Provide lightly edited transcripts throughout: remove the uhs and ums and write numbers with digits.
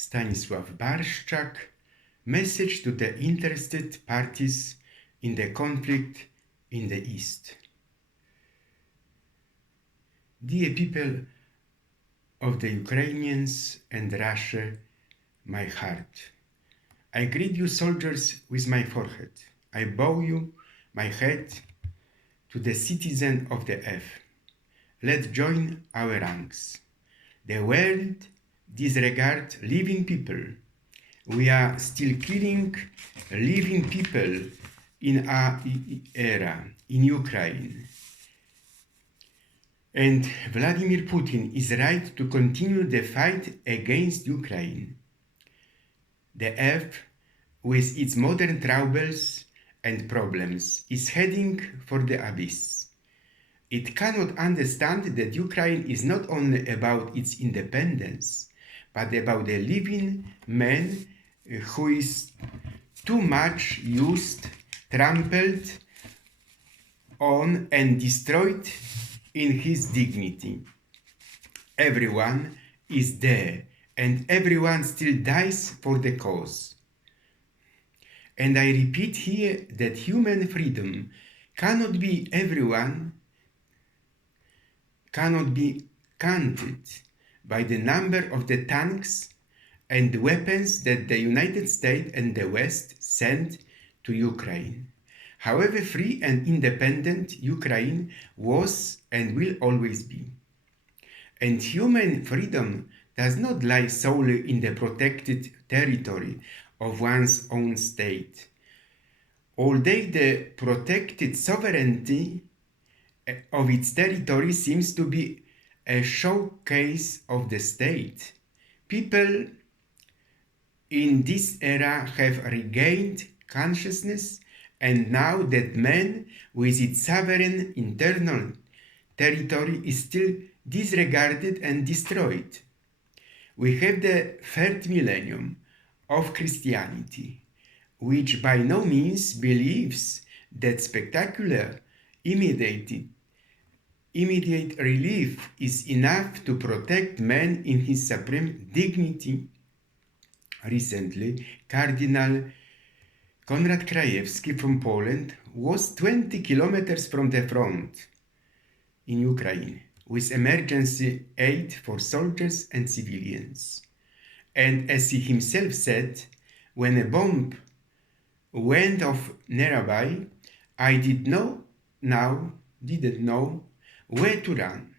Stanisław Barszczak, message to the interested parties in the conflict in the East. Dear people of the Ukrainians and Russia, my heart. I greet you soldiers with my forehead. I bow you my head to the citizen of the earth. Let's join our ranks. The world disregards living people. We are still killing living people in our era, in Ukraine. And Vladimir Putin is right to continue the fight against Ukraine. The earth, with its modern troubles and problems, is heading for the abyss. It cannot understand that Ukraine is not only about its independence, but about a living man who is too much used, trampled on, and destroyed in his dignity. Everyone is there, and everyone still dies for the cause. And I repeat here that human freedom cannot be counted by the number of the tanks and weapons that the United States and the West sent to Ukraine. However free and independent Ukraine was and will always be. And human freedom does not lie solely in the protected territory of one's own state. Although the protected sovereignty of its territory seems to be a showcase of the state, people in this era have regained consciousness, and now that man with its sovereign internal territory is still disregarded and destroyed. We have the third millennium of Christianity, which by no means believes that spectacular, immediate relief is enough to protect man in his supreme dignity. Recently, Cardinal Konrad Krajewski from Poland was 20 kilometers from the front in Ukraine with emergency aid for soldiers and civilians. And as he himself said, when a bomb went off nearby, I didn't know where to run.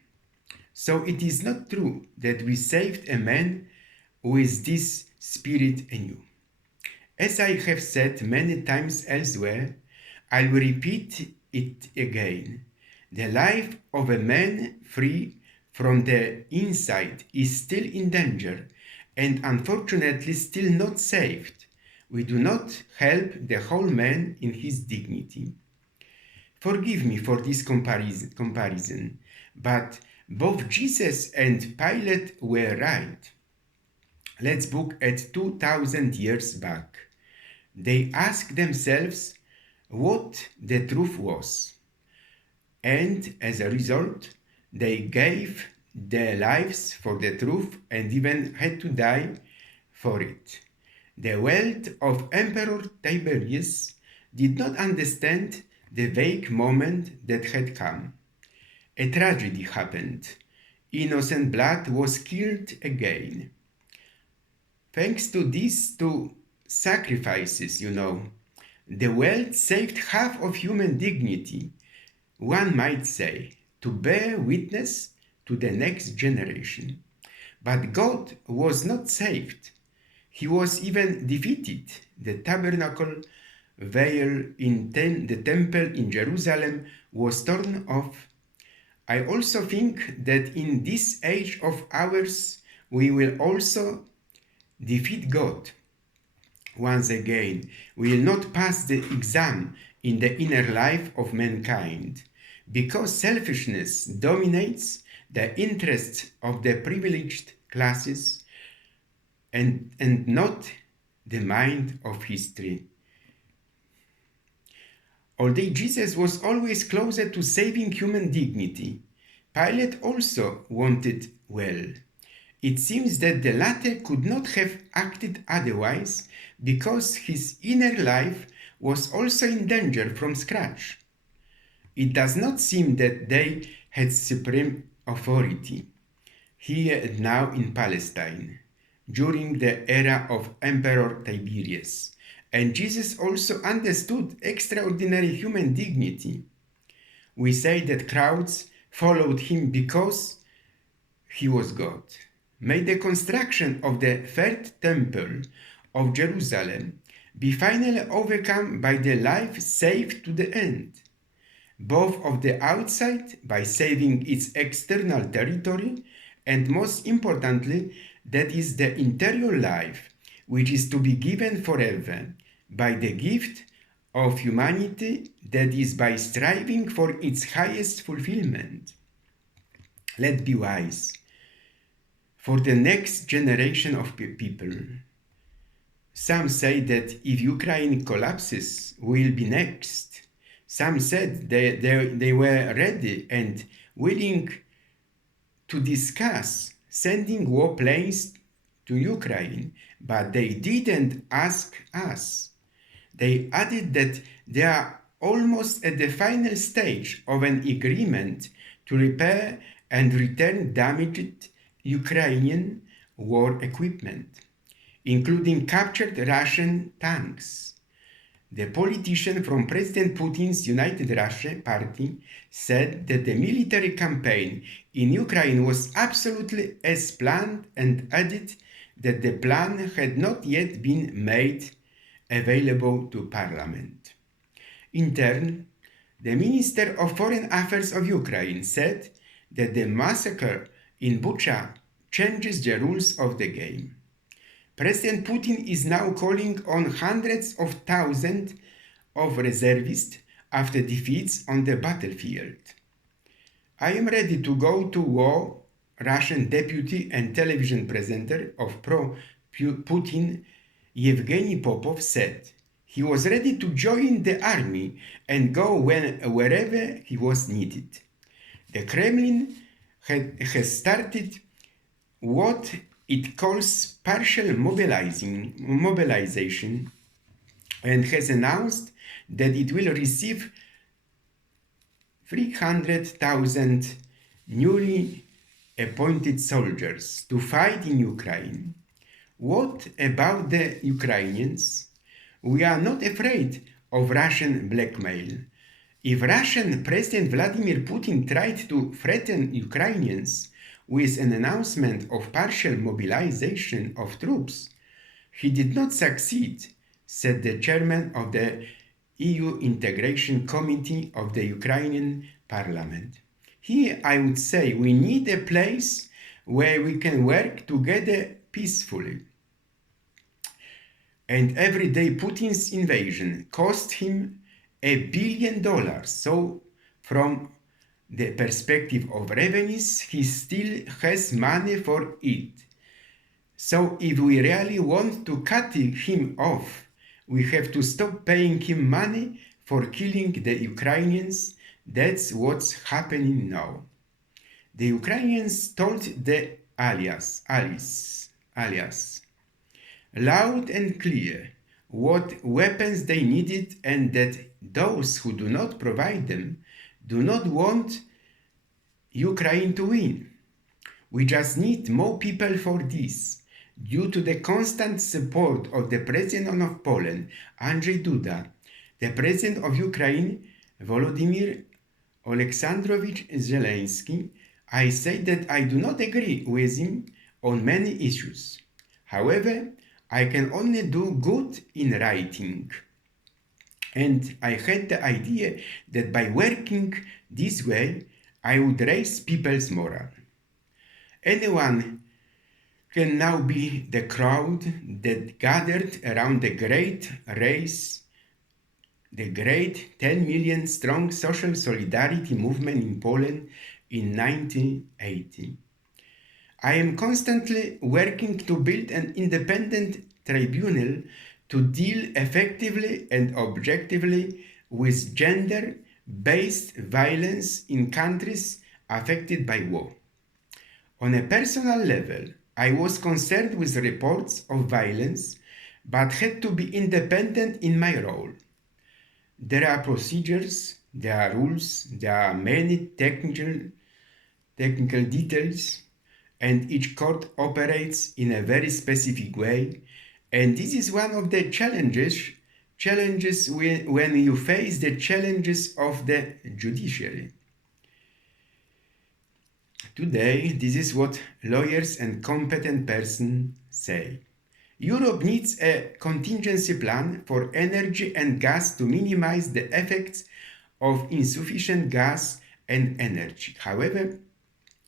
So it is not true that we saved a man with this spirit anew. As I have said many times elsewhere, I will repeat it again. The life of a man free from the inside is still in danger and unfortunately still not saved. We do not help the whole man in his dignity. Forgive me for this comparison, but both Jesus and Pilate were right. Let's look at 2,000 years back. They asked themselves what the truth was, and as a result, they gave their lives for the truth and even had to die for it. The world of Emperor Tiberius did not understand the vague moment that had come. A tragedy happened. Innocent blood was killed again. Thanks to these two sacrifices, the world saved half of human dignity, one might say, to bear witness to the next generation. But God was not saved. He was even defeated. The tabernacle veil in the temple in Jerusalem was torn off. I also think that in this age of ours, we will also defeat God. Once again, we will not pass the exam in the inner life of mankind, because selfishness dominates the interests of the privileged classes and not the mind of history. Although Jesus was always closer to saving human dignity, Pilate also wanted well. It seems that the latter could not have acted otherwise because his inner life was also in danger from scratch. It does not seem that they had supreme authority here and now in Palestine during the era of Emperor Tiberius, and Jesus also understood extraordinary human dignity. We say that crowds followed him because he was God. May the construction of the third temple of Jerusalem be finally overcome by the life saved to the end, both of the outside by saving its external territory, and most importantly, that is the interior life, which is to be given forever by the gift of humanity, that is by striving for its highest fulfillment. Let's be wise for the next generation of people. Some say that if Ukraine collapses, we'll be next. Some said they were ready and willing to discuss sending warplanes to Ukraine, but they didn't ask us. They added that they are almost at the final stage of an agreement to repair and return damaged Ukrainian war equipment, including captured Russian tanks. The politician from President Putin's United Russia party said that the military campaign in Ukraine was absolutely as planned, and added that the plan had not yet been made available to parliament. In turn, the Minister of Foreign Affairs of Ukraine said that the massacre in Bucha changes the rules of the game. President Putin is now calling on hundreds of thousands of reservists after defeats on the battlefield. I am ready to go to war, Russian deputy and television presenter of pro-Putin Yevgeny Popov said. He was ready to join the army and go wherever he was needed. The Kremlin has started what it calls partial mobilization and has announced that it will receive 300,000 newly appointed soldiers to fight in Ukraine. What about the Ukrainians? We are not afraid of Russian blackmail. If Russian President Vladimir Putin tried to threaten Ukrainians with an announcement of partial mobilization of troops, he did not succeed, said the chairman of the EU Integration Committee of the Ukrainian Parliament. Here I would say we need a place where we can work together peacefully. And every day Putin's invasion cost him $1 billion. So from the perspective of revenues, he still has money for it. So if we really want to cut him off, we have to stop paying him money for killing the Ukrainians. That's what's happening now. The Ukrainians told the allies loud and clear what weapons they needed, and that those who do not provide them do not want Ukraine to win. We just need more people for this. Due to the constant support of the President of Poland, Andrzej Duda, the President of Ukraine, Volodymyr Oleksandrovich Zelensky, I say that I do not agree with him on many issues. However, I can only do good in writing. And I had the idea that by working this way, I would raise people's morale. Anyone can now be the crowd that gathered around the great 10 million strong social solidarity movement in Poland in 1980. I am constantly working to build an independent tribunal to deal effectively and objectively with gender-based violence in countries affected by war. On a personal level, I was concerned with reports of violence, but had to be independent in my role. There are procedures, there are rules, there are many technical details, and each court operates in a very specific way. And this is one of the challenges when you face the challenges of the judiciary. Today, this is what lawyers and competent persons say. Europe needs a contingency plan for energy and gas to minimize the effects of insufficient gas and energy. However,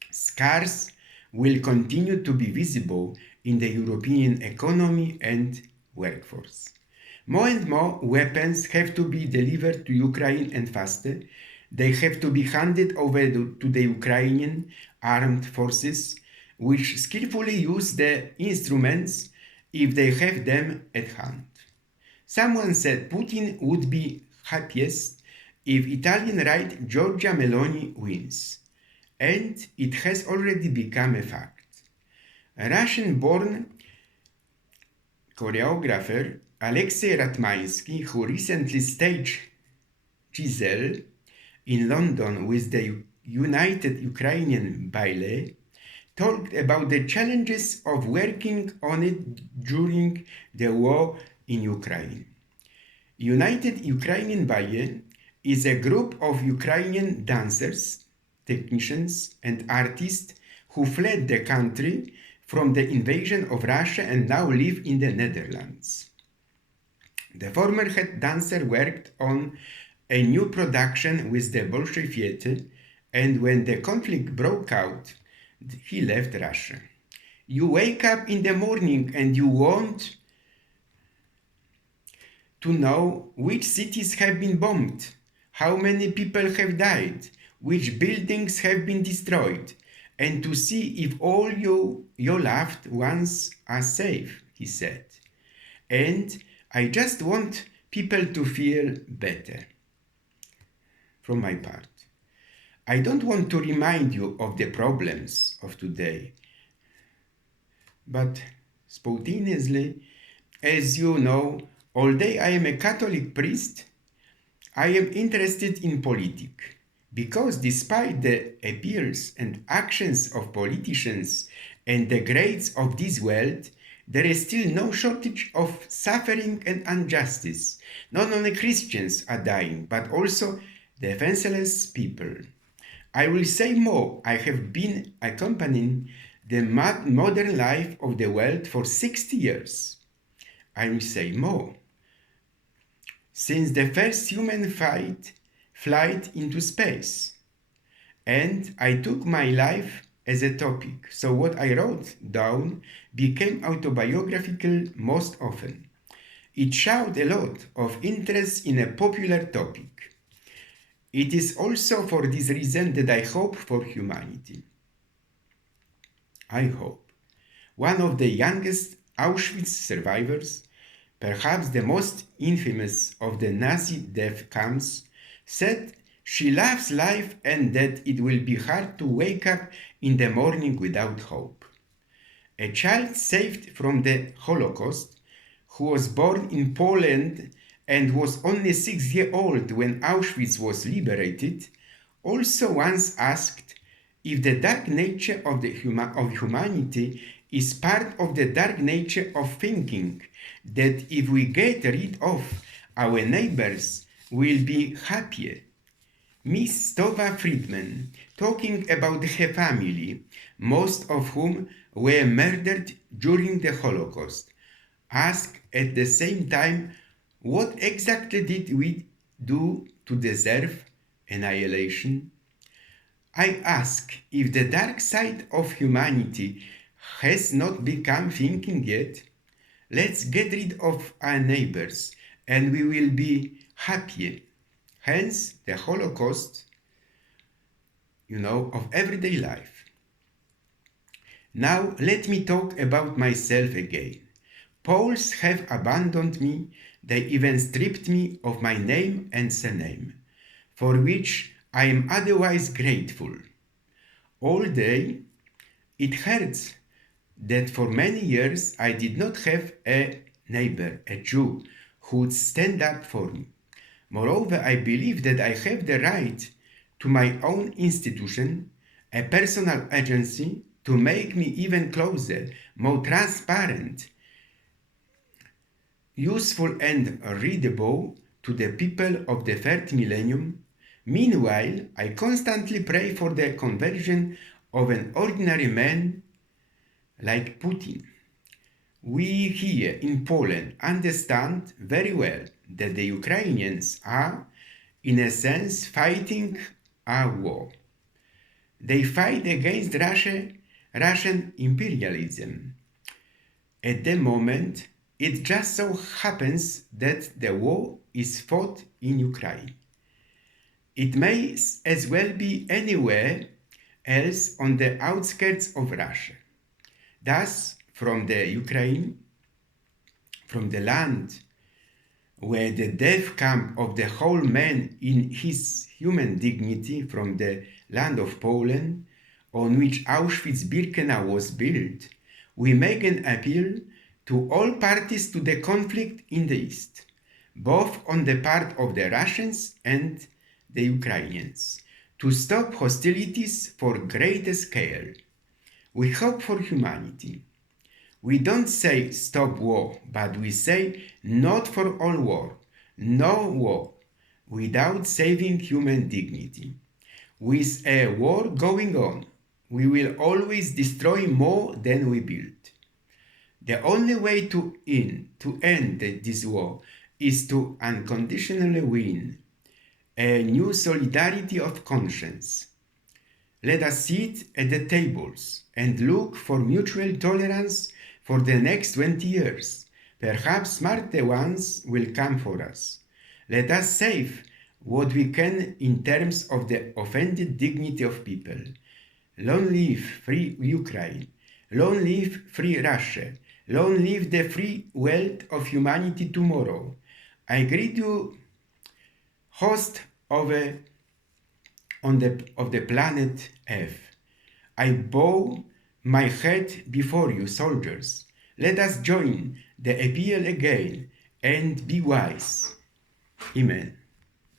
scars will continue to be visible in the European economy and workforce. More and more weapons have to be delivered to Ukraine and faster. They have to be handed over to the Ukrainian armed forces, which skillfully use the instruments if they have them at hand. Someone said Putin would be happiest if Italian right Giorgia Meloni wins, and it has already become a fact. A Russian-born choreographer Alexei Ratmansky, who recently staged Giselle in London with the United Ukrainian Ballet, talked about the challenges of working on it during the war in Ukraine. United Ukrainian Ballet is a group of Ukrainian dancers, technicians, and artists who fled the country from the invasion of Russia and now live in the Netherlands. The former head dancer worked on a new production with the Bolshoi Theatre, and when the conflict broke out, he left Russia. You wake up in the morning and you want to know which cities have been bombed, how many people have died, which buildings have been destroyed, and to see if all your loved ones are safe, he said. And I just want people to feel better. From my part, I don't want to remind you of the problems of today, but spontaneously, as you know, although I am a Catholic priest, I am interested in politics, because despite the appeals and actions of politicians and the greats of this world, there is still no shortage of suffering and injustice. Not only Christians are dying, but also defenseless people. I will say more. I have been accompanying the modern life of the world for 60 years. I will say more. Since the first human flight into space. And I took my life as a topic, so what I wrote down became autobiographical most often. It showed a lot of interest in a popular topic. It is also for this reason that I hope for humanity. I hope. One of the youngest Auschwitz survivors, perhaps the most infamous of the Nazi death camps, said she loves life and that it will be hard to wake up in the morning without hope. A child saved from the Holocaust, who was born in Poland and was only 6 years old when Auschwitz was liberated, also once asked if the dark nature of humanity is part of the dark nature of thinking that if we get rid of our neighbors, we'll be happier. Miss Tova Friedman, talking about her family, most of whom were murdered during the Holocaust, asked at the same time, what exactly did we do to deserve annihilation? I ask if the dark side of humanity has not become thinking yet. Let's get rid of our neighbors and we will be happier. Hence the Holocaust, of everyday life. Now let me talk about myself again. Poles have abandoned me. They even stripped me of my name and surname, for which I am otherwise grateful. All day it hurts that for many years I did not have a neighbor, a Jew, who would stand up for me. Moreover, I believe that I have the right to my own institution, a personal agency, to make me even closer, more transparent, useful and readable to the people of the third millennium. Meanwhile, I constantly pray for the conversion of an ordinary man like Putin. We here in Poland understand very well that the Ukrainians are, in a sense, fighting a war. They fight against Russian imperialism. At the moment, it just so happens that the war is fought in Ukraine. It may as well be anywhere else on the outskirts of Russia. Thus, from the Ukraine, from the land where the death camp of the whole man in his human dignity, from the land of Poland, on which Auschwitz-Birkenau was built, we make an appeal to all parties to the conflict in the East, both on the part of the Russians and the Ukrainians, to stop hostilities for greater scale. We hope for humanity. We don't say stop war, but we say not for all war, no war, without saving human dignity. With a war going on, we will always destroy more than we build. The only way to end this war is to unconditionally win a new solidarity of conscience. Let us sit at the tables and look for mutual tolerance for the next 20 years. Perhaps smarter ones will come for us. Let us save what we can in terms of the offended dignity of people. Long live free Ukraine. Long live free Russia. Long live the free wealth of humanity tomorrow. I greet you, host of the planet Earth. I bow my head before you, soldiers. Let us join the appeal again and be wise. Amen.